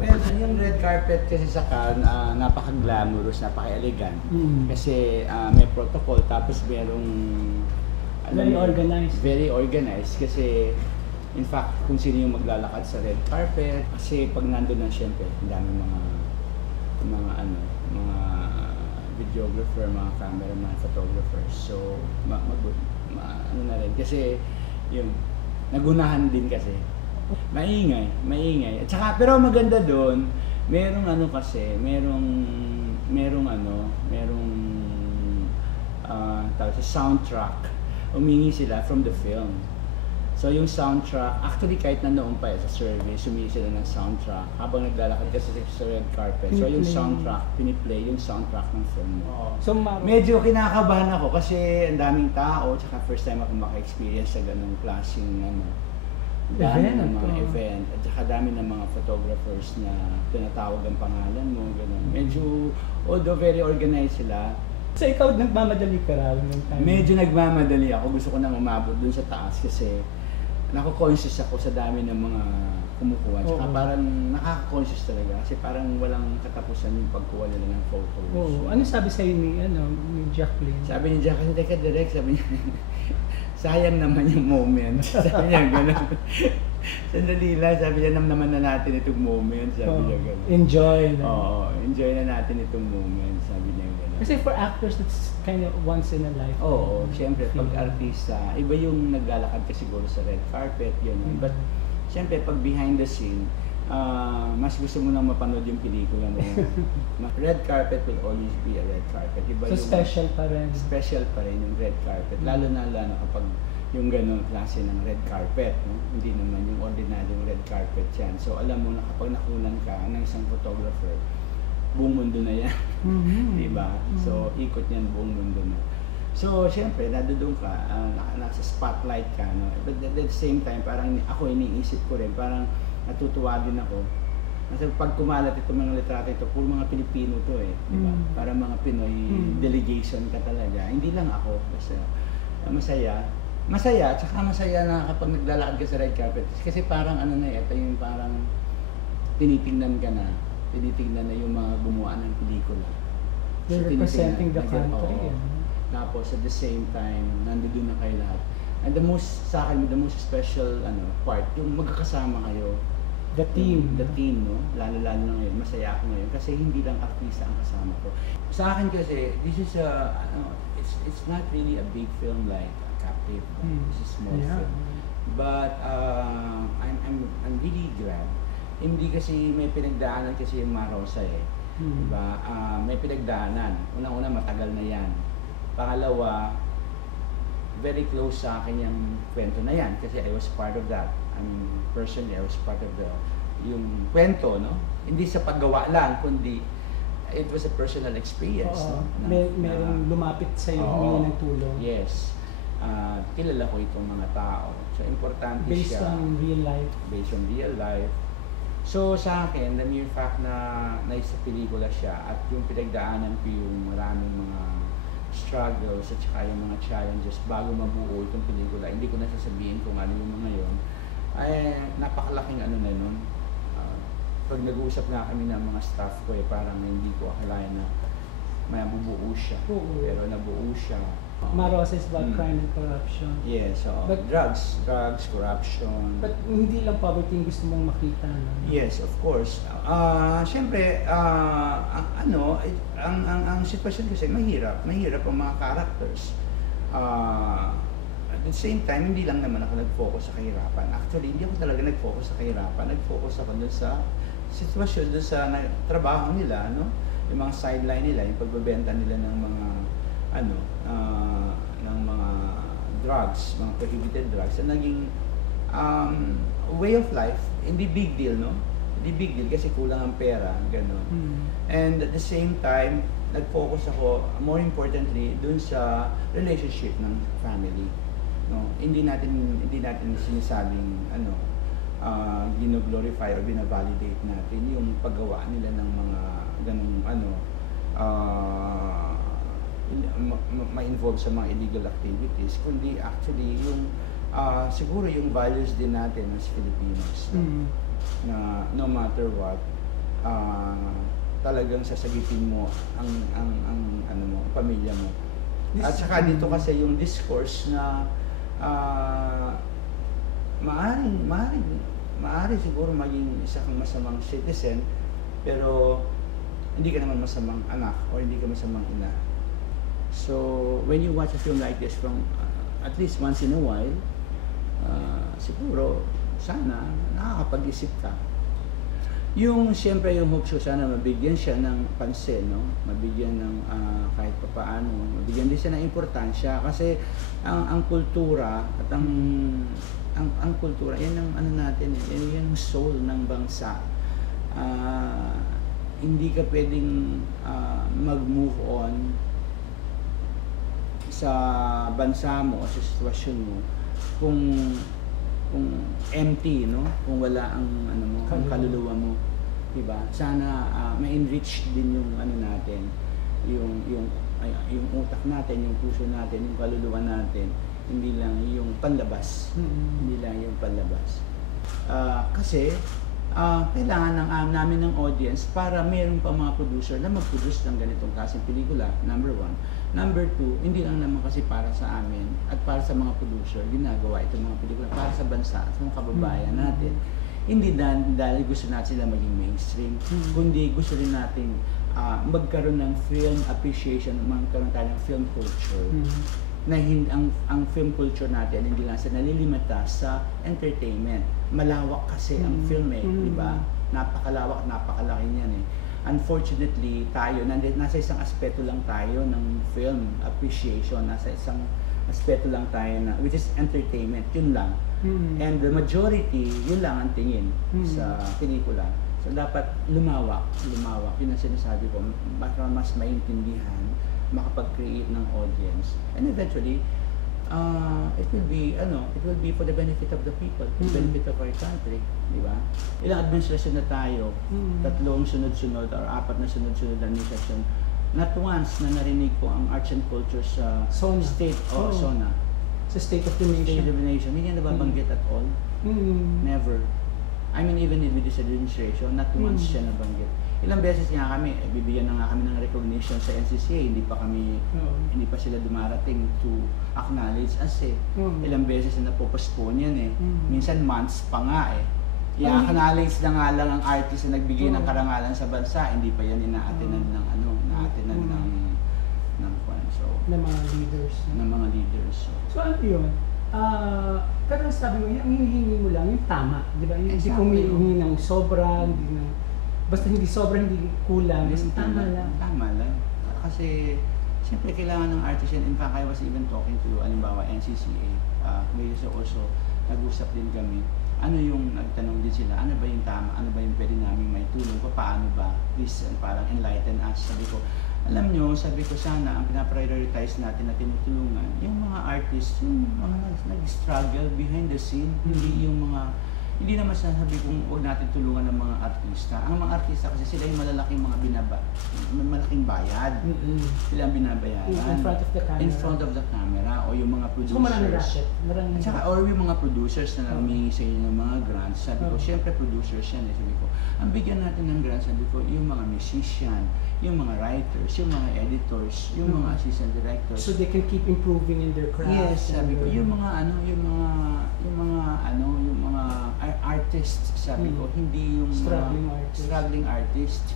Well, yung red carpet kasi sa Cannes, napaka-glamorous, napaka-elegant. Kasi may protocol, tapos merong... Very organized. Very organized kasi in fact, kung sino yung maglalakad sa red carpet, kasi pag nandun na syempre, ang daming mga videographer, mga cameraman, photographers. So, ano na rin, kasi yung nagunahan din kasi. Maingay. At saka, pero maganda doon, merong tawag sa soundtrack. Umingi sila from the film. So yung soundtrack, actually kahit nandoon pa sa survey, sumingi sila ng soundtrack habang naglalakad kasi sa red carpet. So yung soundtrack, piniplay yung soundtrack ng film. So medyo kinakabahan ako kasi ang daming tao, tsaka first time ako maka-experience sa ganung klaseng dami ng mga event, at saka dami ng mga photographers na tinatawag ang pangalan mo, gano'n. Medyo, although very organized sila. So ikaw nagmamadali ka raw ng time? Medyo nagmamadali ako, gusto ko nang umabot dun sa taas kasi nako-conscious ako sa dami ng mga kumukuha. Tsaka parang nakaka-conscious talaga kasi parang walang katapusan yung pagkuha nila ng photos. Ano sabi sa'yo ni Jacqueline? Sabi ni Jacqueline, teka direct, sabi niya, sayang naman yung moment. Sabi niya gano'n. Sandali lang, sabi niya, naman na natin itong moment. Sabi niya gano'n. Enjoy. Oo, enjoy na natin itong moment. Sabi niya gano'n. Kasi for actors, that's kind of once in a life. Oo, siyempre, pag artista, iba yung naglalakad ka siguro sa red carpet, yun. But, siyempre, pag behind the scene, mas gusto mo nang mapanood yung pelikula mo. Red carpet will always be a red carpet. Iba so, special pa rin. Special pa rin yung red carpet. Lalo na kapag yung ganong klase ng red carpet. No? Hindi naman yung ordinaryong red carpet yan. So, alam mo na kapag nakunan ka ng isang photographer, buong mundo na yan. Diba? So, ikot yan buong mundo na. So, syempre, nandoon ka, nasa spotlight ka, no? But at the same time, parang ako iniisip ko rin, parang natutuwa din ako. Kasi pag kumalat itong mga litrato ito, puro mga Pilipino to eh. Diba? Para mga Pinoy delegation ka talaga. Hindi lang ako. Basta masaya, tsaka masaya na kapag naglalakad ka sa red carpet. Kasi parang ito yung parang tinitingnan na yung mga gumawa ng pelikula. They're representing the country. Tapos at the same time, nandoon na kayo lahat. And the most special part, yung magkakasama kayo. The team, no? Lalo na ngayon, masaya ako ngayon kasi hindi lang artista ang kasama ko. Sa akin kasi, this is it's not really a big film like Captive. This is a small film. But I'm really glad. Hindi kasi may pinagdaanan kasi yung Marosa eh. Diba? May pinagdaanan. Unang-una, matagal na yan. Pangalawa, very close sa akin yung kwento na yan kasi I was part of that. Personally, I was part of yung kwento, no? Hindi sa paggawa lang, kundi it was a personal experience. No? Merong lumapit sa iyo, humingi ng tulong. Yes. Kilala ko itong mga tao. So, importante based siya. Based on real life. So, sa akin, the mere fact na naisa pelikula siya at yung pinagdaanan ko yung maraming mga struggles at saka yung mga challenges bago mabuo itong pelikula. Hindi ko na sasabihin kung ano yung mga yun. Ay, napakalaking na nun. Pag nag-uusap na kami ng mga staff ko parang hindi ko akalain na mabubuo siya. Pero nabuo siya. Marosa is about crime and corruption. Yes, but drugs, corruption. But hindi lang poverty yung gusto mong makita, no? Yes, of course. Siyempre, ang sitwasyon kasi mahirap ang mga characters. At the same time, hindi lang naman ako nag-focus sa kahirapan. Actually, hindi ako talaga nag-focus sa kahirapan. Nag-focus ako dun sa sitwasyon, dun sa trabaho nila, no? Yung mga sideline nila, yung pagbebenta nila ng mga ng mga drugs, mga prohibited drugs, na naging way of life. Hindi big deal, no? Hindi big deal kasi kulang ang pera, gano'n. And at the same time, nag-focus ako, more importantly, dun sa relationship ng family. No? Hindi natin sinasabing gino-glorify or bina-validate natin yung paggawa nila ng mga ganung ma-involve sa mga illegal activities, kundi actually yung siguro yung values din natin as Filipinos, na no matter what, talagang sasagitin mo ang ano mo, pamilya mo. At saka dito kasi yung discourse na maaari siguro maging isa kang masamang citizen, pero hindi ka naman masamang anak o hindi ka masamang ina. So when you watch a film like this from at least once in a while, siguro sana nakakapag-isip ka. Yung siyempre yung hope ko sana mabigyan siya ng pansin, no? Mabigyan ng kahit papaano, mabigyan din siya ng importansya kasi ang kultura at ang kultura yan ang ano natin, yan yung soul ng bansa. Hindi ka pwedeng mag-move on sa bansa mo o sa sitwasyon mo kung empty, no? Kung wala ang ano mo, ang kaluluwa mo, 'di ba? Sana ma-enrich din yung ano natin, yung utak natin, yung puso natin, yung kaluluwa natin, hindi lang yung panlabas. Hindi lang yung panlabas. Kasi kailangan namin ng audience para mayroon pa mga producer na mag-produce ng ganitong klaseng pelikula, number 1. Number 2, hindi lang naman kasi para sa amin at para sa mga producer ginagawa itong mga pelikula, para sa bansa at sa mga kababayan natin. Hindi dahil gusto natin sila maging mainstream, kundi gusto rin natin magkaroon ng film appreciation, magkaroon tayo ng film culture. Na ang film culture natin hindi lang sa nalilimita sa entertainment. Malawak kasi ang film di ba? Napakalawak, napakalaki niyan eh. Unfortunately, tayo nasa isang aspeto lang tayo ng film appreciation, nasa isang aspeto lang tayo na which is entertainment, yun lang. And the majority, yun lang ang tingin sa pelikula. So dapat lumawak, yun ang sinasabi ko, para mas maintindihan, makapag-create ng audience, and eventually it will be for the benefit of the people, for the benefit of our country, di ba? Ilang administrasyon na tayo, 3 sunod-sunod or 4 na sunod-sunod na administrasyon. Not once na narinig ko ang arts and culture sa state o SONA. Sa State of the Nation. State of the Nation. Hindi niya nababanggit at all. Never. I mean, even with this administration, not once siya nabanggit. Ilang beses nga kami, bibigyan na nga kami ng recognition sa NCCA, hindi pa sila dumarating to acknowledge us eh. Ilang beses na napopostpone yan eh. Minsan months pa nga eh. I-acknowledge na nga lang ang artist na nagbigay ng karangalan sa bansa, hindi pa yan ina-attenan ng ng mga leaders. So ano yun? Pero sabi mo, yung hinihingi mo lang yung tama, di ba? Hindi kung hinihingi ng sobra, basta hindi sobra, hindi kulang, tama lang. Tama lang. Kasi, siyempre kailangan ng artist yan. In fact, I was even talking to, alimbawa, NCCA. May also, nag-usap din kami. Ano yung, nagtanong din sila, ano ba yung tama, ano ba yung pwede namin may tulong, paano ba? Please, parang enlighten us. Sabi ko, alam nyo, sabi ko sana, ang pinaprioritize natin na tinutulungan, yung mga artists, yung mga nag-struggle behind the scene, hindi naman sasabi kung huwag natin tulungan ng mga artista. Ang mga artista kasi sila yung malalaking mga malaking bayad. Sila ang binabayaran. In front of the camera. In front of the camera. O yung mga producers. So marami racket. At saka, or yung mga producers na humingi sa inyo ng mga grants. Sabi ko, syempre producers yan. Sabi ko, ang bigyan natin ng grants, sabi ko, yung mga musician, yung mga writers, yung mga editors, yung mga assistant directors. So they can keep improving in their craft. Yes, sabi ko, yung mga artists, sabi ko, hindi yung struggling artists.